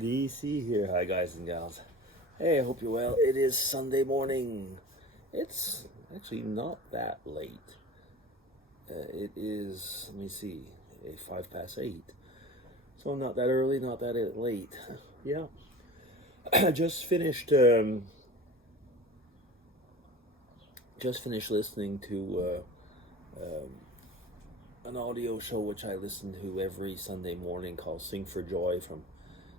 DC here. Hi, guys and gals. Hey, I hope you're well. It is Sunday morning. It's actually not that late. It is, let me see, 8. So not that early, not that late. Yeah. I just finished listening to an audio show which I listen to every Sunday morning called Sing for Joy from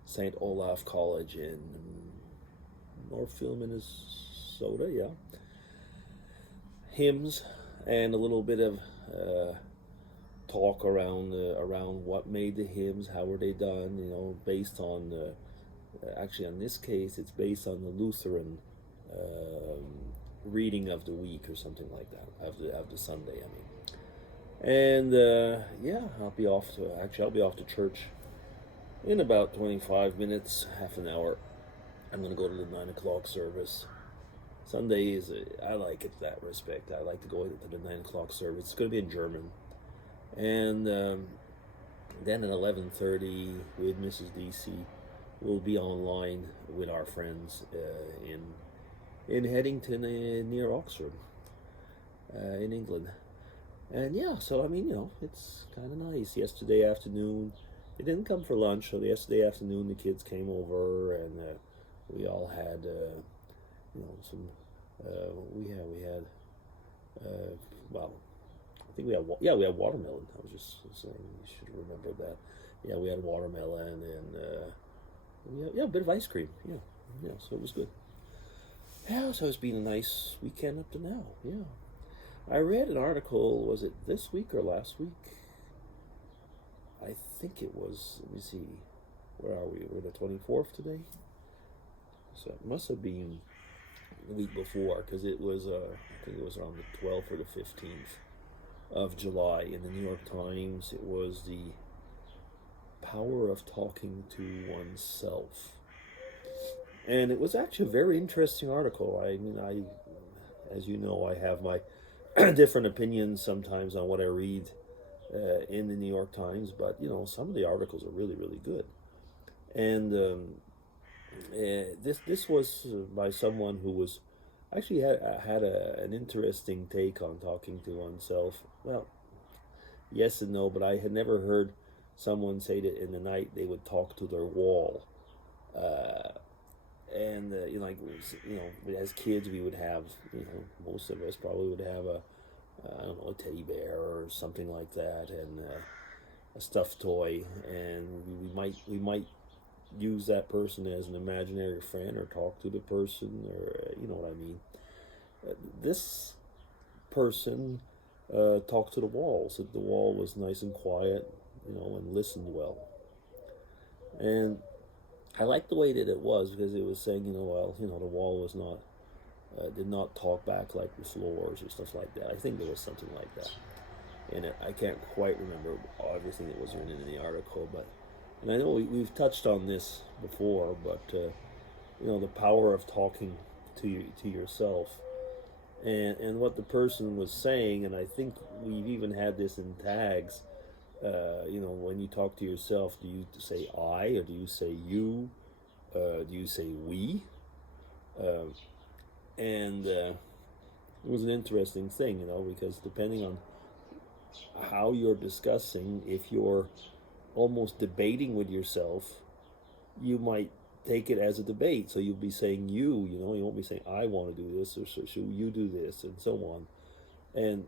St. Olaf College in Northfield, Minnesota. Yeah, hymns and a little bit of talk around what made the hymns, how were they done. Based on actually in this case, it's based on the Lutheran reading of the week or something like that of the Sunday. I mean, and yeah, I'll be off to church in about 25 minutes, half an hour. I'm going to go to the 9 o'clock service. Sunday I like it in that respect. I like to go to the 9 o'clock service. It's going to be in German. And then at 11:30 with Mrs. DC, we'll be online with our friends in Headington, near Oxford, in England. And yeah, so I mean, it's kind of nice. Yesterday afternoon, they didn't come for lunch, so yesterday afternoon the kids came over and we all had, some. We had. Well, I think we had watermelon. I was just saying, you should remember that. Yeah, we had watermelon and a bit of ice cream. Yeah, so it was good. Yeah, so it's been a nice weekend up to now. Yeah. I read an article, was it this week or last week? I think it was, let me see, where are we? We're the 24th today? So it must have been the week before, because it was, I think it was around the 12th or the 15th of July in the New York Times. It was the power of talking to oneself. And it was actually a very interesting article. I mean, as you know, I have my different opinions sometimes on what I read in the New York Times, but some of the articles are really, really good. And this was by someone who was actually had an interesting take on talking to oneself. Well, yes and no, but I had never heard someone say that in the night they would talk to their wall. And as kids we would have, most of us probably would have I don't know, a teddy bear or something like that, and a stuffed toy, and we might use that person as an imaginary friend or talk to the person, or you know what I mean. This person talked to the wall, said the wall was nice and quiet, and listened well. And I liked the way that it was, because it was saying, the wall was not did not talk back like the floors or stuff like that. I think there was something like that in it. I can't quite remember everything that was written in the article, but and I know we've touched on this before, but the power of talking to yourself, and what the person was saying, and I think we've even had this in tags. When you talk to yourself, do you say I, or do you say you? Do you say we? And it was an interesting thing, because depending on how you're discussing, if you're almost debating with yourself, you might take it as a debate. So you'll be saying you won't be saying I want to do this, or should you do this, and so on. And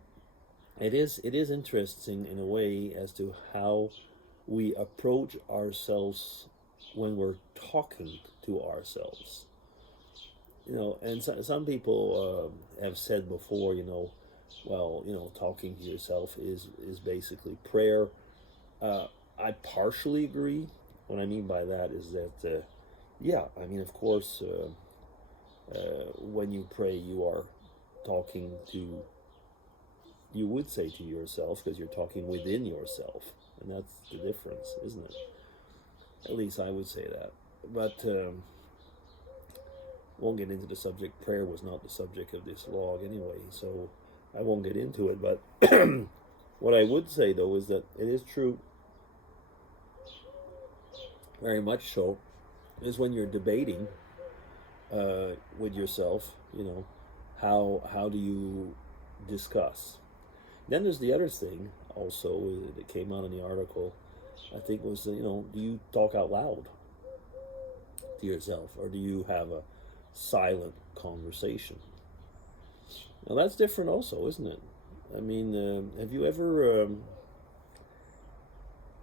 it is interesting in a way as to how we approach ourselves when we're talking to ourselves. And some people have said before, talking to yourself is basically prayer. I partially agree. What I mean by that is that, I mean, of course, when you pray, you are talking to, you would say to yourself, because you're talking within yourself. And that's the difference, isn't it? At least I would say that. But won't get into the subject. Prayer was not the subject of this log anyway, so I won't get into it. But what I would say, though, is that it is true, very much so, is when you're debating with yourself. How do you discuss? Then there's the other thing also that came out in the article. I think was do you talk out loud to yourself, or do you have a silent conversation? Now that's different also, isn't it? I mean, have you ever?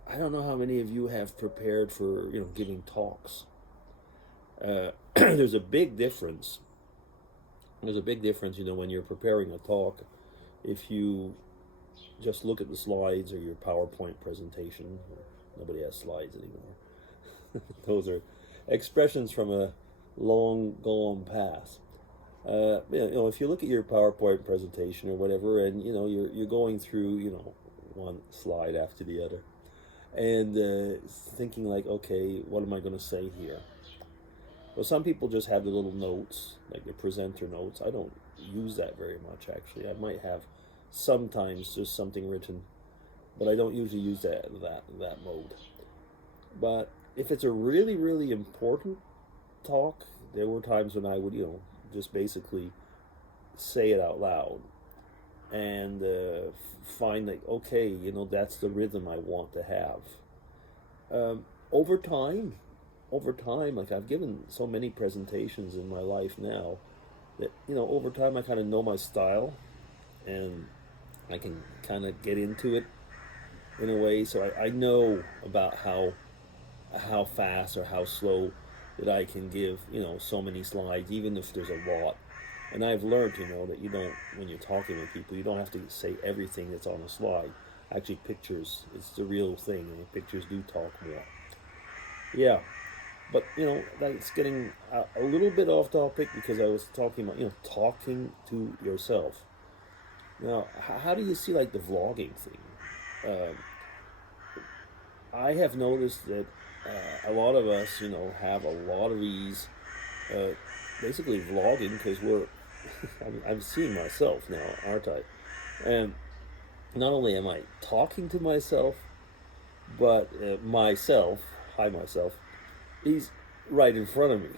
I don't know how many of you have prepared for giving talks. There's a big difference. There's a big difference, when you're preparing a talk. If you just look at the slides or your PowerPoint presentation, nobody has slides anymore. Those are expressions from a long gone past. If you look at your PowerPoint presentation or whatever, and you're going through one slide after the other, and thinking like, okay, what am I going to say here? Well, some people just have the little notes, like the presenter notes. I don't use that very much, actually. I might have sometimes just something written, but I don't usually use that mode. But if it's a really, really important talk, there were times when I would, just basically say it out loud and find that, okay, that's the rhythm I want to have. Over time, like I've given so many presentations in my life now that, over time I kind of know my style and I can kind of get into it in a way. So I know about how fast or how slow that I can give, so many slides, even if there's a lot. And I've learned, that you don't, when you're talking with people, you don't have to say everything that's on a slide. Actually, pictures, it's the real thing, pictures do talk more. Yeah, but, that's getting a little bit off topic because I was talking about, talking to yourself. Now, how do you see, like, the vlogging thing? I have noticed that a lot of us, have a lot of ease basically vlogging because I'm seeing myself now, aren't I? And not only am I talking to myself, but myself, he's right in front of me.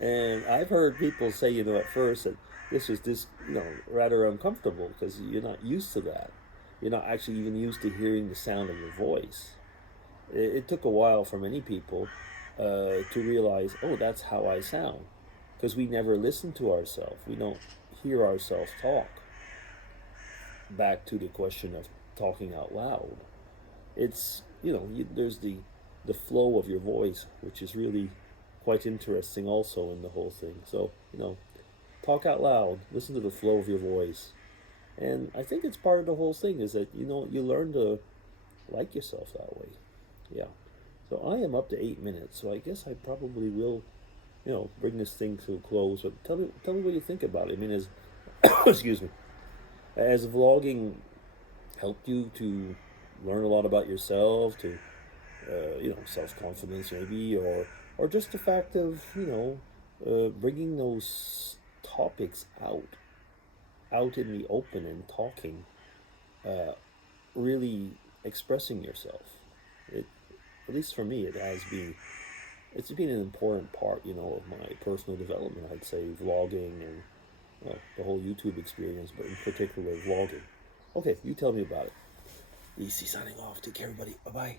And I've heard people say, at first that this is rather uncomfortable because you're not used to that. You're not actually even used to hearing the sound of your voice. It took a while for many people to realize, oh, that's how I sound. Because we never listen to ourselves. We don't hear ourselves talk. Back to the question of talking out loud. It's, there's the flow of your voice, which is really quite interesting also in the whole thing. So, talk out loud. Listen to the flow of your voice. And I think it's part of the whole thing is that, you learn to like yourself that way. Yeah. So I am up to 8 minutes, so I guess I probably will, bring this thing to a close. But tell me what you think about it. I mean, as excuse me, has vlogging helped you to learn a lot about yourself, to self-confidence maybe, or just the fact of bringing those topics out in the open and talking, really expressing yourself. At least for me, it's been an important part, of my personal development. I'd say vlogging and the whole YouTube experience, but in particular vlogging. Okay, you tell me about it. EC signing off. Take care, everybody. Bye bye.